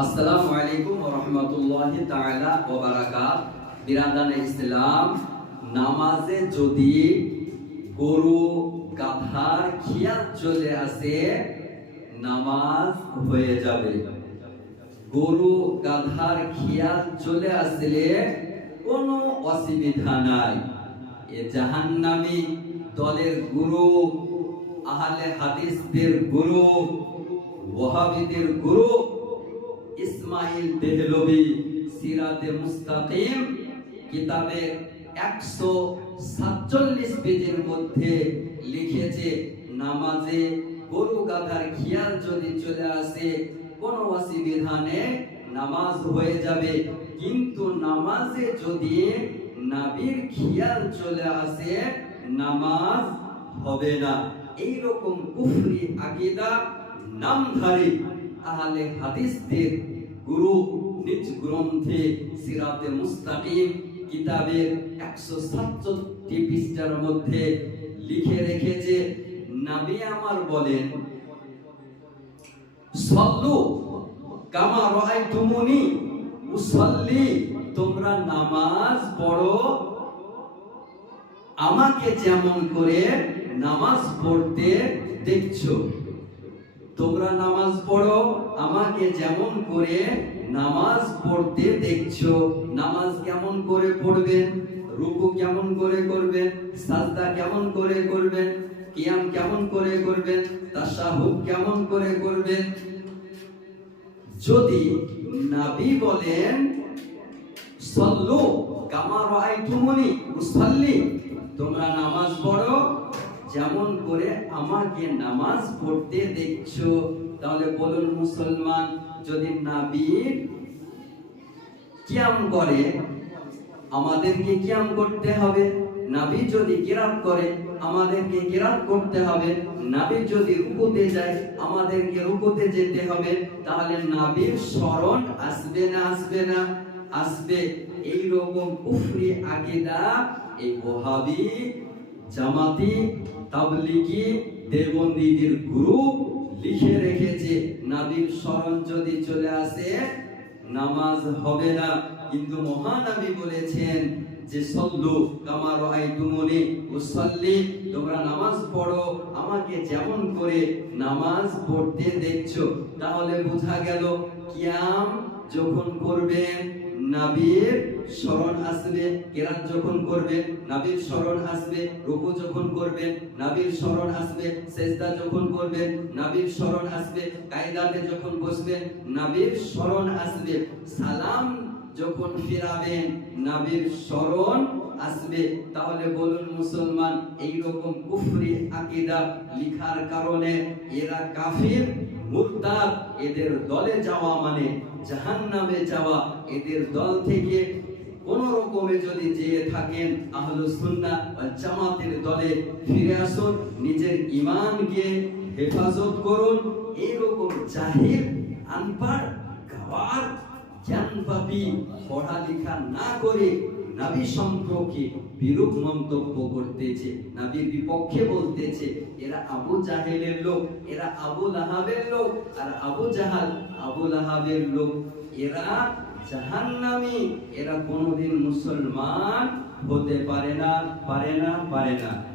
আসসালামু আলাইকুম রাহমাতুল্লাহি তাআলা ওয়া বারাকাত। বিরাদানে ইসলাম, নামাজে যদি গরু, গাধার খেয়াল চলে আসে, নামাজ হয়ে যাবে। গরু, গাধার খেয়াল চলে আসলে কোনো অসুবিধা নাই। এ জাহান্নামী দলের গুরু, আহলে হাদিসদের গুরু, ওয়াহাবিদের গুরু ইসমাইল দেহলবি সিরাতে মুস্তাকিম, কিতাবে একশো সাতচল্লিশ পেজের মধ্যে লিখেছে, নামাজে গরু গাধার খেয়াল যদি চলে আসে, কোনো অসুবিধা নেই নামাজ হয়ে যাবে। কিন্তু নামাজে যদি নাবির খেয়াল চলে আসে, নামাজ হবে না। এই রকম কুফরি আকীদা, নামধারী আহলে হাদিসদের গুরু নিজ গ্রন্থে সিরাতে মুস্তাকিম কিতাবের একশো সাতষট্টি পৃষ্ঠার মধ্যে লিখে রেখেছে, নাবি আমার বলেন, সল্লু কামা রাআইতুমুনি উসাল্লি, তোমরা নামাজ পড়ো। আমাকে যেমন করে নামাজ পড়তে দেখছ। তোমরা নামাজ পড়ো, আমাকে যেমন করে নামাজ পড়তে দেখছ। নামাজ কেমন করে পড়বেন? রুকু কেমন করে করবেন? সাজদা কেমন করে করবেন? কিয়াম কেমন করে করবেন? তাশাহুদ কেমন করে করবেন? যদি নবী বলেন, সল্লু কামা রাআইতুমুনি উসাল্লি, তোমরা নামাজ পড়ো যেমন করে আমাকে নামাজ পড়তে দেখছ, তাহলে বলুন মুসলমান, যদি নাবি কিয়াম করে, আমাদেরকে কিয়াম করতে হবে। নাবি যদি কিরাত করে, আমাদেরকে কিরাত করতে হবে। নাবি যদি রুকুতে যায়, আমাদেরকে রুকুতে যেতে হবে। তাহলে নাবির স্মরণ আসবে না আসবে না? আসবে। এই রকম কুফরি আকীদা এই ওহাবি জামাতি তাবলিগি দেবন্দীদের গ্রুপ লিখে রেখেছে। নাবির স্মরণ যদি চলে আসে, নামাজ হবে না। কিন্তু মহানবী বলেছেন যে, সল্লু কামার আইতুমনি উসাল্লি তোমরা নামাজ পড়ো, আমাকে যেমন করে নামাজ পড়তে দেখছ। তাহলে বোঝা গেল, কিয়াম যখন করবেন নাবির স্মরণ আসবে, কেরাত যখন করবে নাবির স্মরণ আসবে, রুকু যখন করবেন নাবির স্মরণ আসবে, সেজদা যখন করবেন নাবির স্মরণ আসবে, কায়দাতে যখন বসবেন নাবির স্মরণ আসবে, সালাম যখন ফিরাবেন নাবির স্মরণ আসবে। তাহলে বলুন মুসলমান এই রকম কুফরি আকিদা লিখার কারণে এরা কাফির মুরতাদ এদের দলে যাওয়া মানে জাহান্নামে যাওয়া। এদের দল থেকে কোন রকমে যদি যেয়ে থাকেন আহলুস সুন্নাহ জামাতের দলে, ফিরে আসুন, নিজের ঈমানকে হেফাজত করুন। এরকম জাহিল আনপাড়, গাওয়ার, জ্ঞানপাপী, পড়ালেখা না করে নাবি সম্পর্কে বিরূপ মন্তব্য করতেছে। নাবির বিপক্ষে বলতেছে, এরা আবু জাহেলের লোক, এরা আবু লাহাবের লোক, আর আবু জাহাল আবু লাহাবের লোক। এরা জাহান্নামী, এরা কোনোদিন মুসলমান হতে পারে না পারে না পারে না।